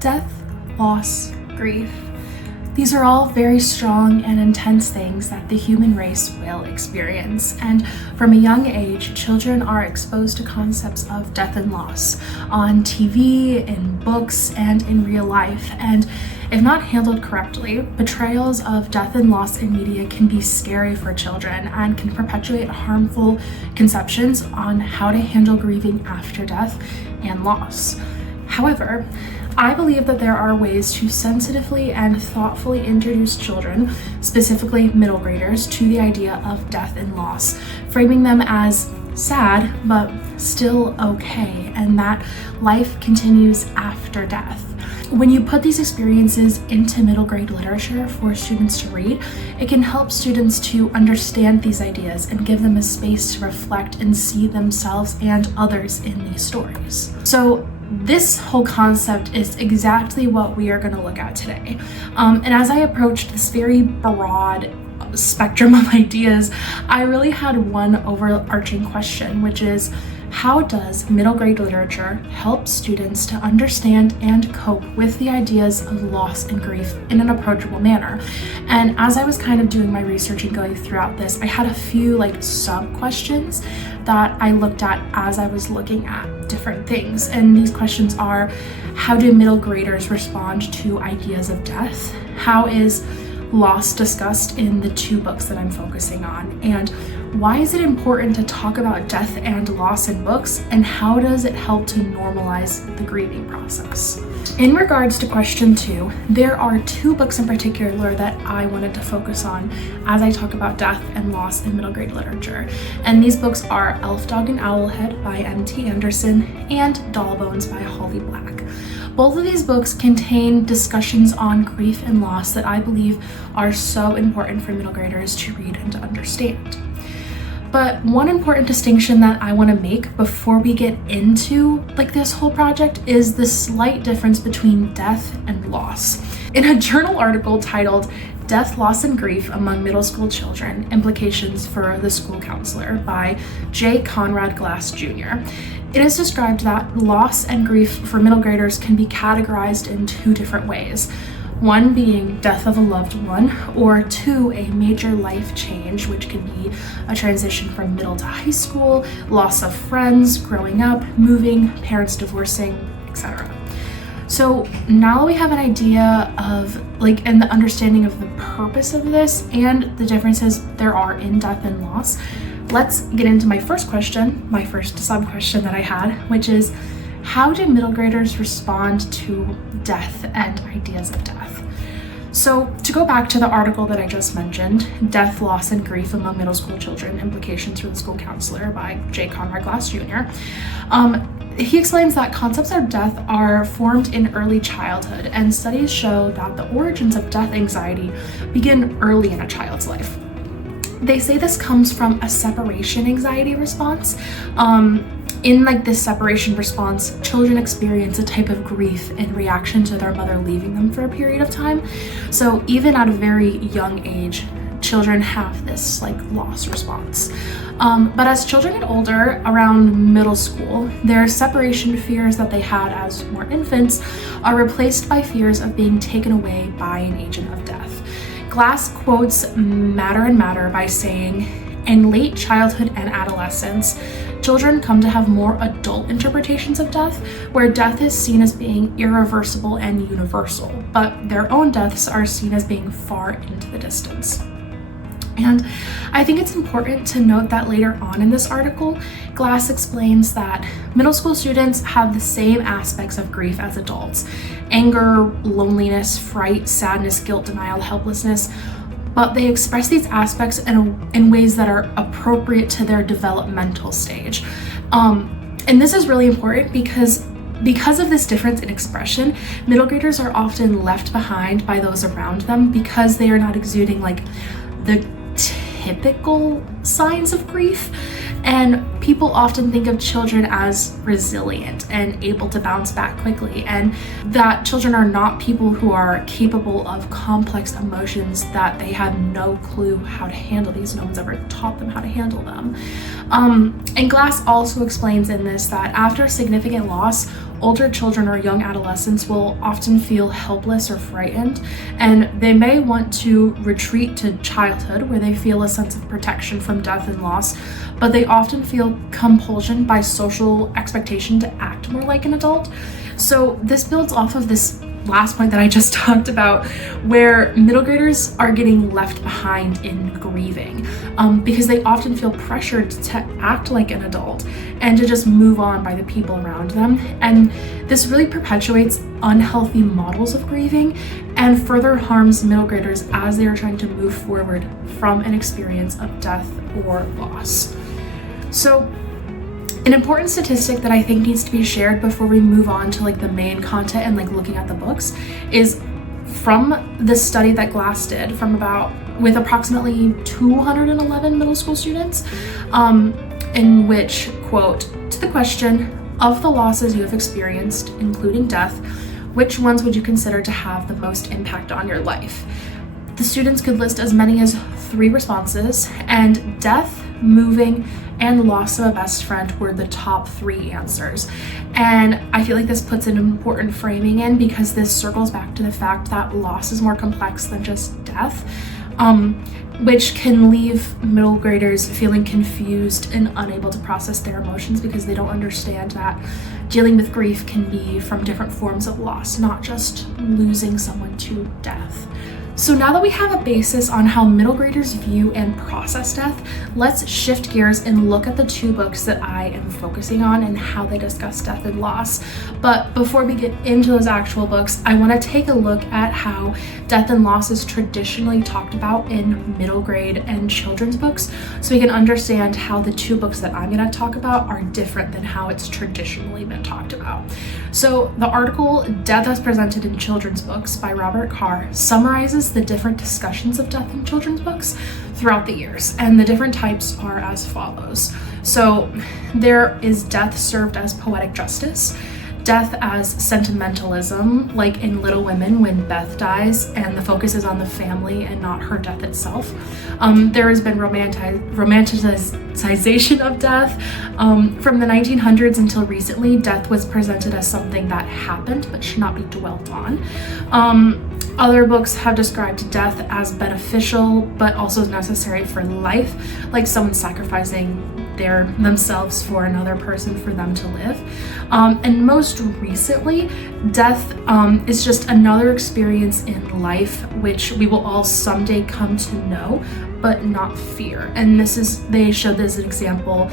Death, loss, grief. These are all very strong and intense things that the human race will experience. And from a young age, children are exposed to concepts of death and loss on TV, in books, and in real life. And if not handled correctly, portrayals of death and loss in media can be scary for children and can perpetuate harmful conceptions on how to handle grieving after death and loss. However, I believe that there are ways to sensitively and thoughtfully introduce children, specifically middle graders, to the idea of death and loss, framing them as sad but still okay, and that life continues after death. When you put these experiences into middle grade literature for students to read, it can help students to understand these ideas and give them a space to reflect and see themselves and others in these stories. So this whole concept is exactly what we are going to look at today. And as I approached this very broad spectrum of ideas, I really had one overarching question, which is, how does middle grade literature help students to understand and cope with the ideas of loss and grief in an approachable manner? And as I was kind of doing my research and going throughout this, I had a few sub questions that I looked at as I was looking at different things. And these questions are, how do middle graders respond to ideas of death? How is loss discussed in the two books that I'm focusing on? And why is it important to talk about death and loss in books? And how does it help to normalize the grieving process? In regards to question 2, there are two books in particular that I wanted to focus on as I talk about death and loss in middle grade literature. And these books are Elf, Dog, and Owlhead by M.T. Anderson and Doll Bones by Holly Black. Both of these books contain discussions on grief and loss that I believe are so important for middle graders to read and to understand. But one important distinction that I want to make before we get into this whole project is the slight difference between death and loss. In a journal article titled Death, Loss, and Grief Among Middle School Children, Implications for the School Counselor by J. Conrad Glass Jr., it is described that loss and grief for middle graders can be categorized in two different ways. One being death of a loved one, or 2, a major life change, which can be a transition from middle to high school, loss of friends, growing up, moving, parents divorcing, etc. So now that we have an idea of and the understanding of the purpose of this and the differences there are in death and loss, let's get into my first question, my first sub-question that I had, which is, how do middle graders respond to death and ideas of death? So to go back to the article that I just mentioned, Death, Loss, and Grief Among Middle School Children, Implications for the School Counselor by J. Conrad Glass Jr., he explains that concepts of death are formed in early childhood, and studies show that the origins of death anxiety begin early in a child's life. They say this comes from a separation anxiety response. In this separation response, children experience a type of grief in reaction to their mother leaving them for a period of time. So even at a very young age, children have this loss response. But as children get older, around middle school, their separation fears that they had as more infants are replaced by fears of being taken away by an agent of death. Glass quotes Matter and Matter by saying, in late childhood and adolescence, children come to have more adult interpretations of death, where death is seen as being irreversible and universal, but their own deaths are seen as being far into the distance. And I think it's important to note that later on in this article, Glass explains that middle school students have the same aspects of grief as adults: anger, loneliness, fright, sadness, guilt, denial, helplessness, but they express these aspects in ways that are appropriate to their developmental stage. And this is really important because of this difference in expression, middle graders are often left behind by those around them because they are not exuding the typical signs of grief. And people often think of children as resilient and able to bounce back quickly, and that children are not people who are capable of complex emotions, that they have no clue how to handle these. No one's ever taught them how to handle them. And Glass also explains in this that after significant loss, older children or young adolescents will often feel helpless or frightened, and they may want to retreat to childhood where they feel a sense of protection from death and loss, but they often feel compulsion by social expectation to act more like an adult. So this builds off of this last point that I just talked about, where middle graders are getting left behind in grieving because they often feel pressured to act like an adult and to just move on by the people around them. And this really perpetuates unhealthy models of grieving and further harms middle graders as they are trying to move forward from an experience of death or loss. So an important statistic that I think needs to be shared before we move on to like the main content and like looking at the books is from this study that Glass did with approximately 211 middle school students, in which, quote, to the question, of the losses you have experienced, including death, which ones would you consider to have the most impact on your life? The students could list as many as 3 responses, and death, moving, and loss of a best friend were the top 3 answers. And I feel like this puts an important framing in because this circles back to the fact that loss is more complex than just death, which can leave middle graders feeling confused and unable to process their emotions because they don't understand that dealing with grief can be from different forms of loss, not just losing someone to death. So now that we have a basis on how middle graders view and process death, let's shift gears and look at the 2 books that I am focusing on and how they discuss death and loss. But before we get into those actual books, I want to take a look at how death and loss is traditionally talked about in middle grade and children's books, so we can understand how the 2 books that I'm going to talk about are different than how it's traditionally been talked about. So the article Death as Presented in Children's Books by Robert Carr summarizes the different discussions of death in children's books throughout the years, and the different types are as follows. So there is death served as poetic justice, death as sentimentalism, like in Little Women when Beth dies and the focus is on the family and not her death itself. There has been romanticization of death. From the 1900s until recently, death was presented as something that happened but should not be dwelt on. Other books have described death as beneficial but also necessary for life, like someone sacrificing themselves for another person for them to live. And most recently, death is just another experience in life which we will all someday come to know but not fear. And they showed this example,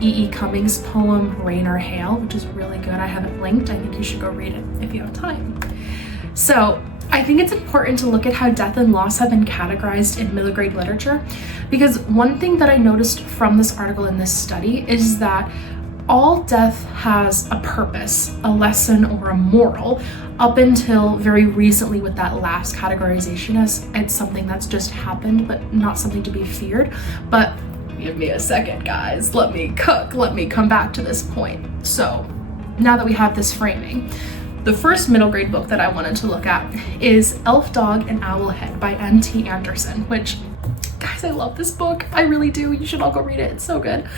E.E. Cummings' poem Rain or Hail, which is really good. I have it linked. I think you should go read it if you have time. So I think it's important to look at how death and loss have been categorized in middle grade literature, because one thing that I noticed from this article in this study is that all death has a purpose, a lesson, or a moral, up until very recently with that last categorization as it's something that's just happened but not something to be feared. But give me a second, guys. Let me come back to this point. So now that we have this framing, the first middle grade book that I wanted to look at is Elf, Dog, and Owlhead by M.T. Anderson, which, guys, I love this book. I really do. You should all go read it. It's so good.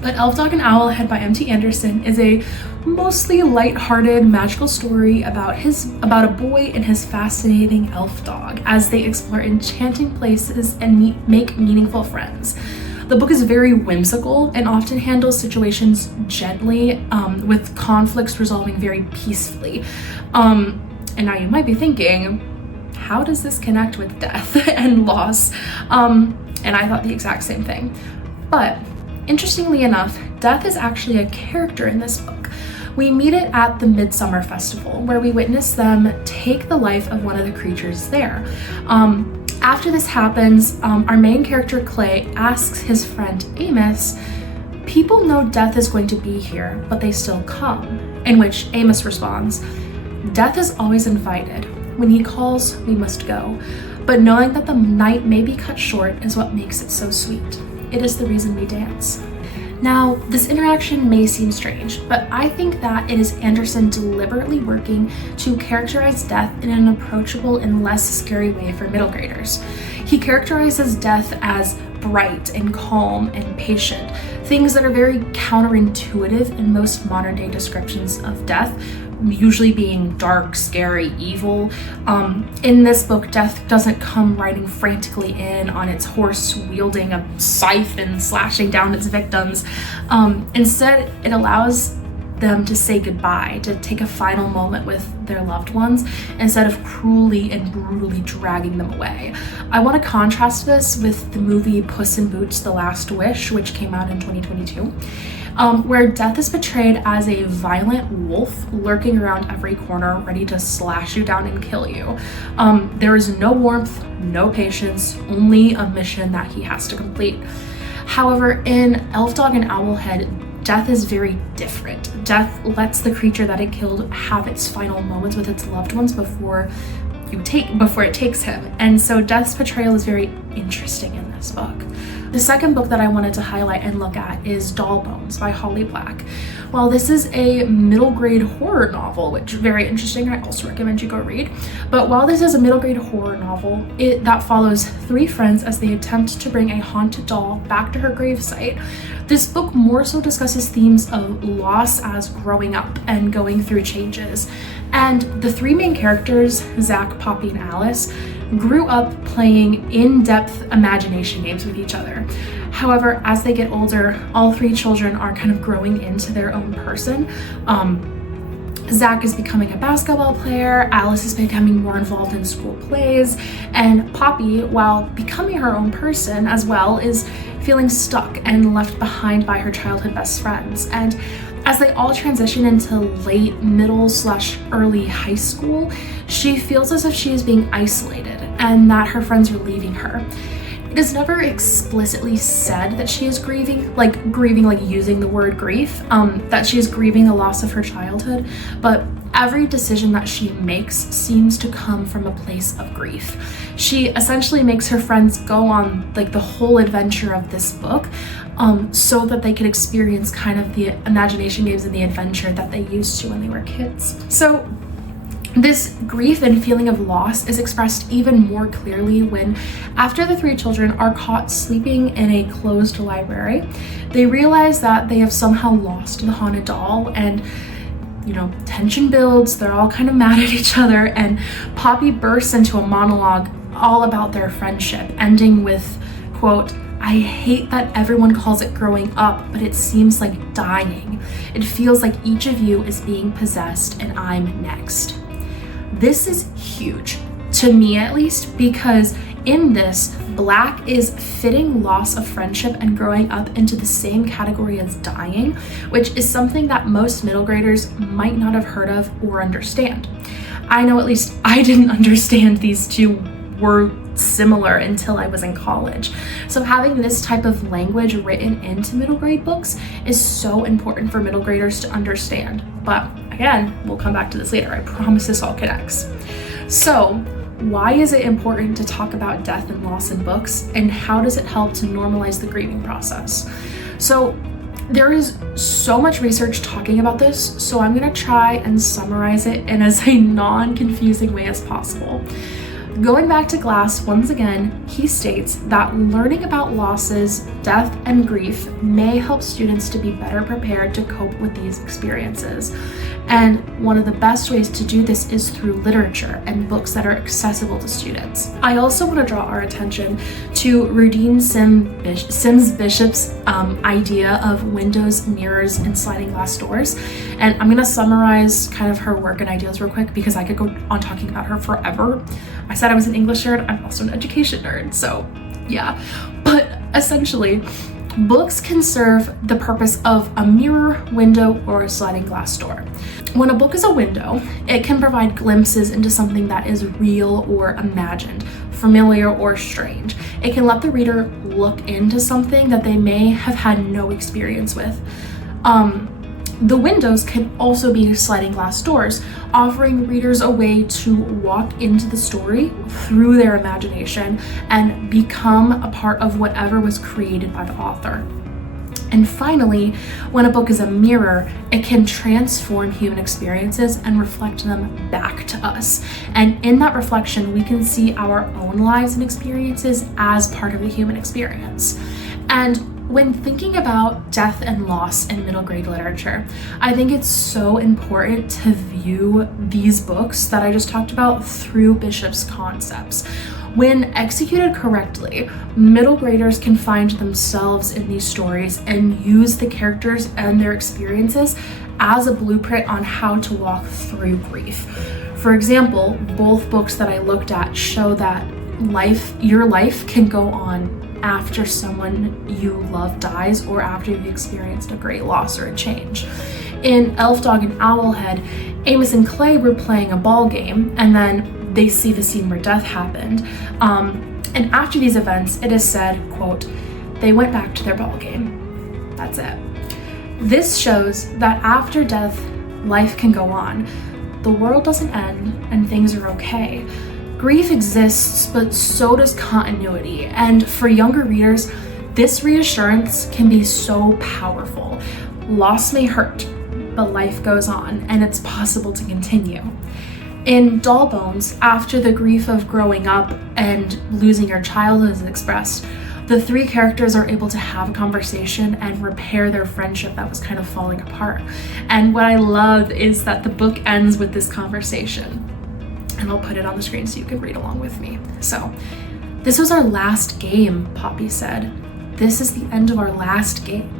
But Elf, Dog, and Owlhead by M.T. Anderson is a mostly lighthearted magical story about a boy and his fascinating elf dog as they explore enchanting places and make meaningful friends. The book is very whimsical and often handles situations gently, with conflicts resolving very peacefully. And now you might be thinking, how does this connect with death and loss? And I thought the exact same thing. But interestingly enough, death is actually a character in this book. We meet it at the Midsummer Festival, where we witness them take the life of one of the creatures there. After this happens, our main character Clay asks his friend Amos, "People know death is going to be here, but they still come," in which Amos responds, "Death is always invited. When he calls, we must go. But knowing that the night may be cut short is what makes it so sweet. It is the reason we dance." Now, this interaction may seem strange, but I think that it is Anderson deliberately working to characterize death in an approachable and less scary way for middle graders. He characterizes death as bright and calm and patient, things that are very counterintuitive in most modern day descriptions of death, usually being dark, scary, evil. In this book, death doesn't come riding frantically in on its horse, wielding a scythe and slashing down its victims. Instead, it allows them to say goodbye, to take a final moment with their loved ones instead of cruelly and brutally dragging them away. I want to contrast this with the movie Puss in Boots: The Last Wish, which came out in 2022, where death is portrayed as a violent wolf lurking around every corner, ready to slash you down and kill you. There is no warmth, no patience, only a mission that he has to complete. However, in Elf Dog and Owlhead, death is very different. Death lets the creature that it killed have its final moments with its loved ones before it takes him. And so death's portrayal is very interesting in this book. The second book that I wanted to highlight and look at is Doll Bones by Holly Black. While this is a middle grade horror novel, which is very interesting, I also recommend you go read. But while this is a middle grade horror novel, that follows three friends as they attempt to bring a haunted doll back to her gravesite. This book more so discusses themes of loss as growing up and going through changes. And the three main characters, Zach, Poppy, and Alice, grew up playing in-depth imagination games with each other. However, as they get older, all three children are kind of growing into their own person. Zach is becoming a basketball player, Alice is becoming more involved in school plays, and Poppy, while becoming her own person as well, is feeling stuck and left behind by her childhood best friends. And as they all transition into late middle/early high school, she feels as if she is being isolated and that her friends are leaving her. It is never explicitly said that she is grieving like using the word grief, that she is grieving the loss of her childhood, but every decision that she makes seems to come from a place of grief. She essentially makes her friends go on like the whole adventure of this book, so that they could experience kind of the imagination games and the adventure that they used to when they were kids. So this grief and feeling of loss is expressed even more clearly when, after the three children are caught sleeping in a closed library, they realize that they have somehow lost the haunted doll, and tension builds. They're all kind of mad at each other, and Poppy bursts into a monologue all about their friendship, ending with, quote, "I hate that everyone calls it growing up, but it seems like dying. It feels like each of you is being possessed and I'm next." This is huge, to me at least, because in this, Black is fitting loss of friendship and growing up into the same category as dying, which is something that most middle graders might not have heard of or understand. I know at least I didn't understand these two were similar until I was in college. So having this type of language written into middle grade books is so important for middle graders to understand. But again, we'll come back to this later. I promise this all connects. So why is it important to talk about death and loss in books, and how does it help to normalize the grieving process? So there is so much research talking about this, so I'm gonna try and summarize it in as a non-confusing way as possible. Going back to Glass once again, he states that learning about losses, death, and grief may help students to be better prepared to cope with these experiences. And one of the best ways to do this is through literature and books that are accessible to students. I also want to draw our attention to Rudine Sims Bishop's idea of windows, mirrors, and sliding glass doors. And I'm going to summarize kind of her work and ideas real quick because I could go on talking about her forever. I said I was an English nerd, I'm also an education nerd, so yeah. But essentially, books can serve the purpose of a mirror, window, or a sliding glass door. When a book is a window, it can provide glimpses into something that is real or imagined, familiar or strange. It can let the reader look into something that they may have had no experience with. The windows can also be sliding glass doors, offering readers a way to walk into the story through their imagination and become a part of whatever was created by the author. And finally, when a book is a mirror, it can transform human experiences and reflect them back to us. And in that reflection, we can see our own lives and experiences as part of the human experience. And when thinking about death and loss in middle grade literature, I think it's so important to view these books that I just talked about through Bishop's concepts. When executed correctly, middle graders can find themselves in these stories and use the characters and their experiences as a blueprint on how to walk through grief. For example, both books that I looked at show that your life can go on after someone you love dies or after you've experienced a great loss or a change. In Elf, Dog, and Owlhead, Amos and Clay were playing a ball game, and then they see the scene where death happened. And after these events, it is said, quote, "They went back to their ball game." That's it. This shows that after death, life can go on. The world doesn't end and things are okay. Grief exists, but so does continuity. And for younger readers, this reassurance can be so powerful. Loss may hurt, but life goes on and it's possible to continue. In Doll Bones, after the grief of growing up and losing your childhood is expressed, the three characters are able to have a conversation and repair their friendship that was kind of falling apart. And what I love is that the book ends with this conversation. And I'll put it on the screen so you can read along with me. So, "This was our last game," Poppy said. "This is the end of our last game."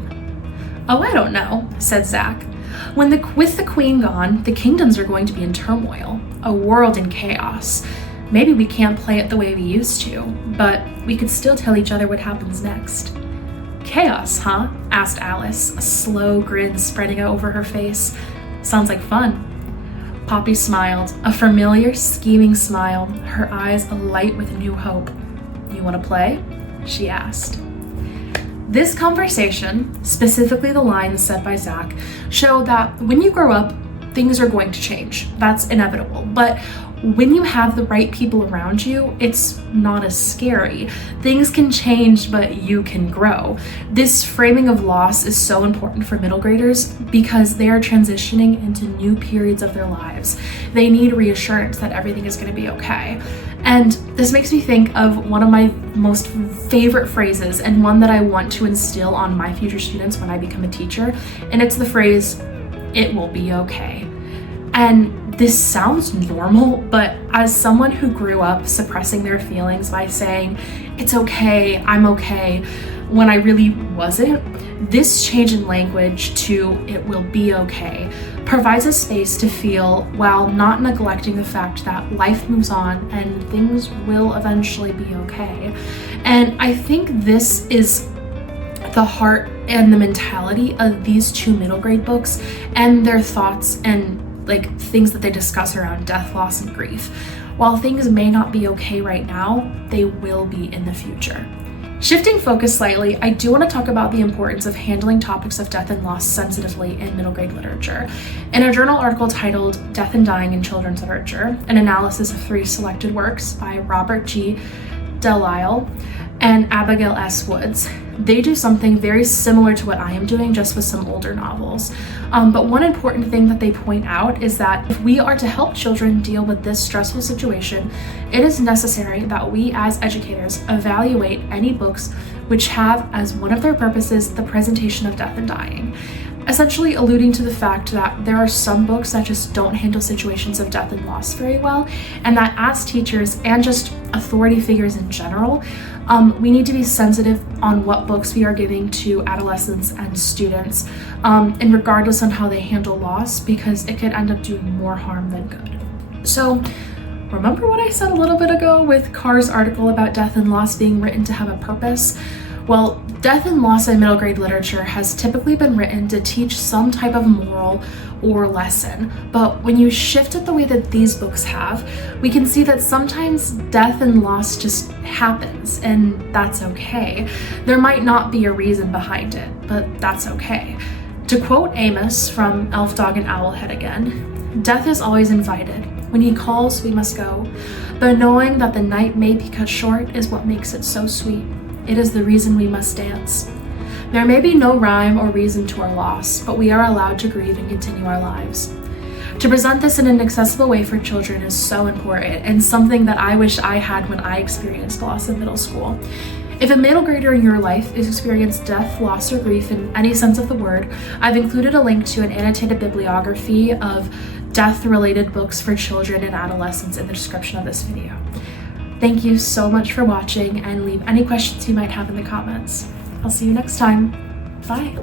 "Oh, I don't know," said Zach. With the queen gone, the kingdoms are going to be in turmoil, a world in chaos. Maybe we can't play it the way we used to, but we could still tell each other what happens next." "Chaos, huh?" asked Alice, a slow grin spreading over her face. "Sounds like fun." Poppy smiled, a familiar, scheming smile, her eyes alight with new hope. "You want to play?" she asked. This conversation, specifically the lines said by Zach, show that when you grow up, things are going to change. That's inevitable. But when you have the right people around you, it's not as scary. Things can change, but you can grow. This framing of loss is so important for middle graders because they are transitioning into new periods of their lives. They need reassurance that everything is going to be okay. And this makes me think of one of my most favorite phrases and one that I want to instill on my future students when I become a teacher. And it's the phrase, "It will be okay." And this sounds normal, but as someone who grew up suppressing their feelings by saying, "It's okay, I'm okay," when I really wasn't, this change in language to "it will be okay" provides a space to feel while not neglecting the fact that life moves on and things will eventually be okay. And I think this is the heart and the mentality of these two middle grade books and their thoughts and things that they discuss around death, loss, and grief. While things may not be okay right now, they will be in the future. Shifting focus slightly, I do want to talk about the importance of handling topics of death and loss sensitively in middle grade literature. In a journal article titled "Death and Dying in Children's Literature, an analysis of 3 selected works by Robert G. Delisle and Abigail S. Woods, they do something very similar to what I am doing, just with some older novels. But one important thing that they point out is that if we are to help children deal with this stressful situation, it is necessary that we as educators evaluate any books which have as one of their purposes the presentation of death and dying. Essentially alluding to the fact that there are some books that just don't handle situations of death and loss very well, and that as teachers and just authority figures in general, we need to be sensitive on what books we are giving to adolescents and students, and regardless on how they handle loss, because it could end up doing more harm than good. So, remember what I said a little bit ago with Carr's article about death and loss being written to have a purpose? Well, death and loss in middle grade literature has typically been written to teach some type of moral or lesson, but when you shift it the way that these books have, we can see that sometimes death and loss just happens, and that's okay. There might not be a reason behind it, but that's okay. To quote Amos from Elf, Dog, and Owlhead again, "Death is always invited. When he calls, we must go. But knowing that the night may be cut short is what makes it so sweet. It is the reason we must dance. There may be no rhyme or reason to our loss, but we are allowed to grieve and continue our lives. To present this in an accessible way for children is so important, and something that I wish I had when I experienced loss in middle school. If a middle grader in your life has experienced death, loss, or grief in any sense of the word, I've included a link to an annotated bibliography of death-related books for children and adolescents in the description of this video. Thank you so much for watching, and leave any questions you might have in the comments. I'll see you next time. Bye.